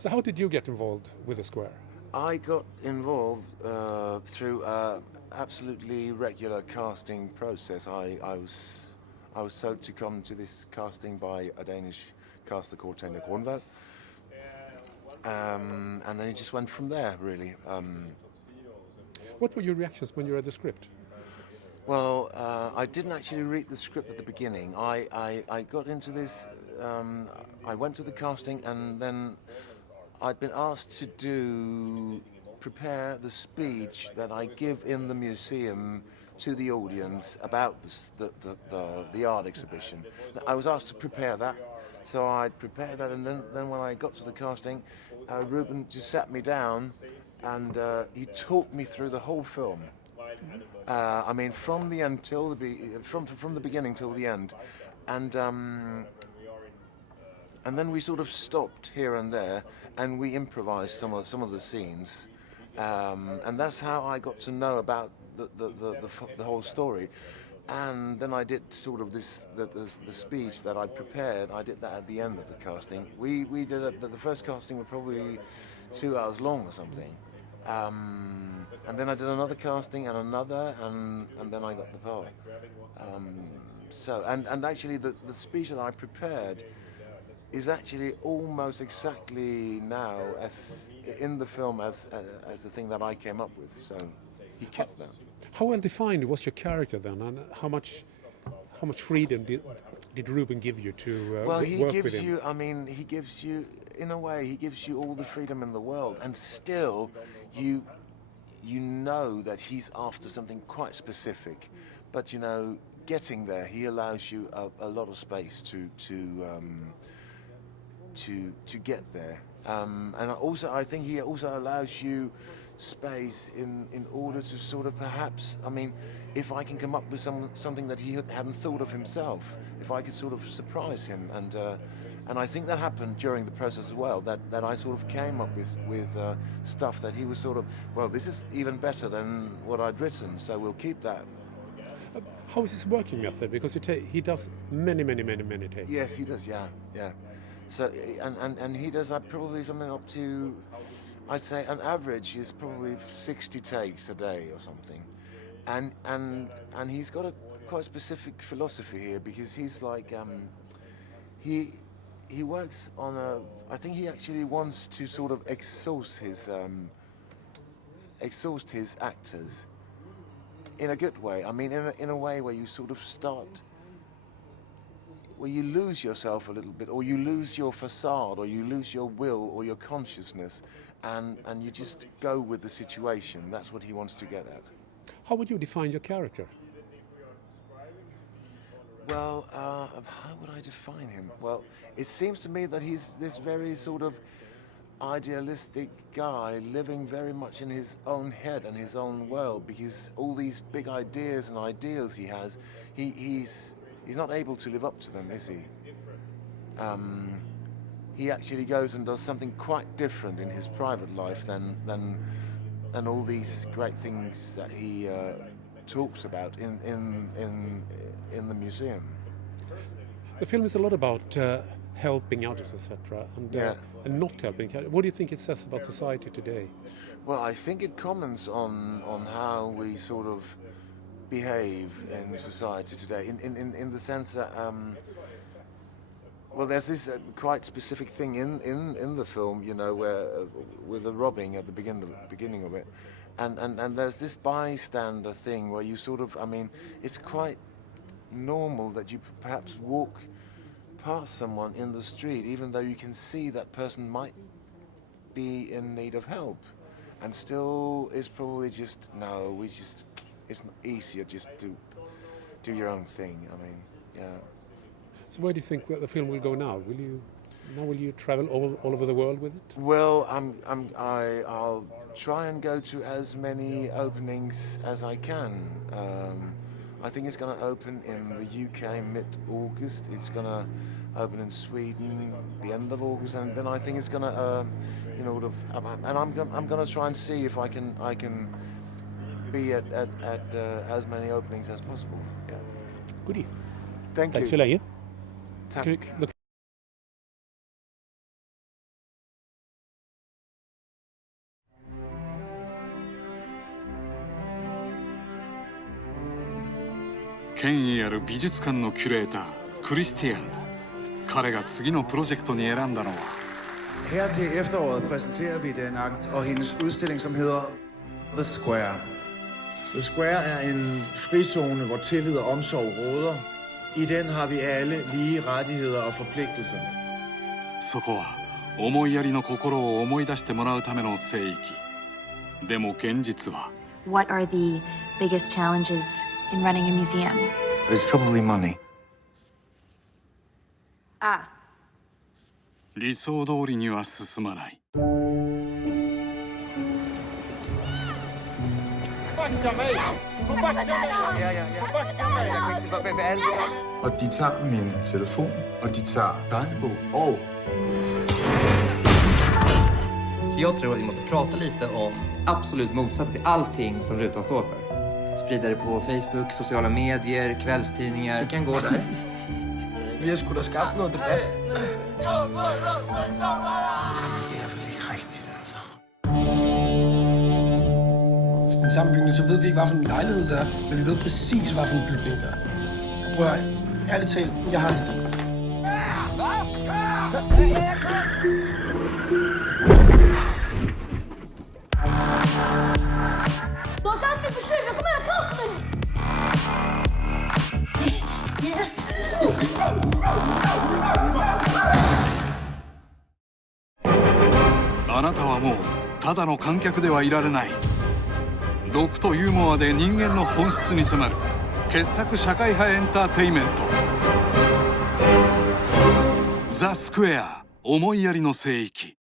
So how did you get involved with the square? I got involved through absolutely regular casting process. I was told to come to this casting by a Danish caster called Tanja Grunwald, and then it just went from there, really. What were your reactions when you read the script? Well, I didn't actually read the script at the beginning. I got into this, I went to the casting, and then I'd been asked to prepare the speech that I give in the museum to the audience about the art exhibition. I was asked to prepare that, so I'd prepare that, and then when I got to the casting, Ruben just sat me down, and he talked me through the whole film. I mean, from the end till from the beginning till the end, and then we sort of stopped here and there, and we improvised some of the scenes, and that's how I got to know about the whole story. And then I did sort of the speech that I prepared. I did that at the end of the casting. We did it. The first casting was probably 2 hours long or something. And then I did another casting and another, and then I got the part. And actually the speech that I prepared is actually almost exactly now as in the film as the thing that I came up with. So he kept that. How well defined was your character then, and how much freedom did Ruben give you to Well, he work with gives him? you. I mean, he gives you, in a way, he gives you all the freedom in the world, and still, you know that he's after something quite specific. But getting there, he allows you a lot of space to get there. And also, I think he also allows you space in order to sort of perhaps, I mean, if I can come up with something that he hadn't thought of himself, if I could sort of surprise him, and I think that happened during the process as well, that I sort of came up with stuff that he was sort of, well, this is even better than what I'd written, so we'll keep that. How is his working method? Because he does many takes. Yes, he does, yeah. So, and he does probably something up to, I'd say an average is probably 60 takes a day or something. And he's got a quite specific philosophy here, because he's like, he works on I think he actually wants to sort of exhaust his actors in a good way. I mean, in a way where you sort of start, where you lose yourself a little bit, or you lose your facade, or you lose your will or your consciousness, and you just go with the situation. That's what he wants to get at. How would you define your character? Well, how would I define him? Well, it seems to me that he's this very sort of idealistic guy living very much in his own head and his own world, because all these big ideas and ideals he has, he's not able to live up to them, is he? He actually goes and does something quite different in his private life than all these great things that he talks about in the museum. The film is a lot about helping others, etc., and not helping. What do you think it says about society today? Well, I think it comments on how we sort of behave in society today, in the sense that well, there's this quite specific thing in the film, where with the robbing at the beginning of it, and there's this bystander thing where you sort of, I mean, it's quite normal that you perhaps walk past someone in the street, even though you can see that person might be in need of help, and still it's probably just, no, it's easier just to do your own thing. I mean, yeah. So where do you think the film will go now? Will you travel all over the world with it? Well, I'll try and go to as many openings as I can. I think it's going to open in the UK mid-August. It's going to open in Sweden the end of August, and then I think it's going to, and I'm going to try and see if I can be at as many openings as possible. Yeah. Goodie. Thank Tack you. så länge. Tack. 権威ある美術館のキュレータークリスティアン。彼が次のプロジェクトに選んだのは Her til efteråret præsenterer vi den akt og hendes udstilling, som hedder The Square. The Square er en frizone, hvor tillid og omsorg råder. I den har vi alle lige rettigheder og forpligtelser. そこは思いやりの心を思い出してもらうための聖域。でも現実は What are the biggest challenges in running a museum? It's probably money. 理想通りには進まない。Og de tager min telefon, og de tager dagbog og... Så jag tror att vi måste prata lite om absolut motsatsen till allting som rutan står för. Sprida det på Facebook, sociala medier, kvällstidningar. Det kan gå där. Vi har sgu da skabt noget debat. Det er vel ikke rigtigt, altså. Den sammenbygning, så ved vi ikke, hvad for en lejlighed det er, men vi ved præcis, hvad for en bygning det er. Prøv at høre, ærligt talt, jeg har en idé. Då kan vi försöka komma här kasta dig! あなたはもうただの観客ではいられない。毒とユーモアで人間の本質に迫る傑作社会派エンターテイメント。ザ・スクエア思いやりの聖域。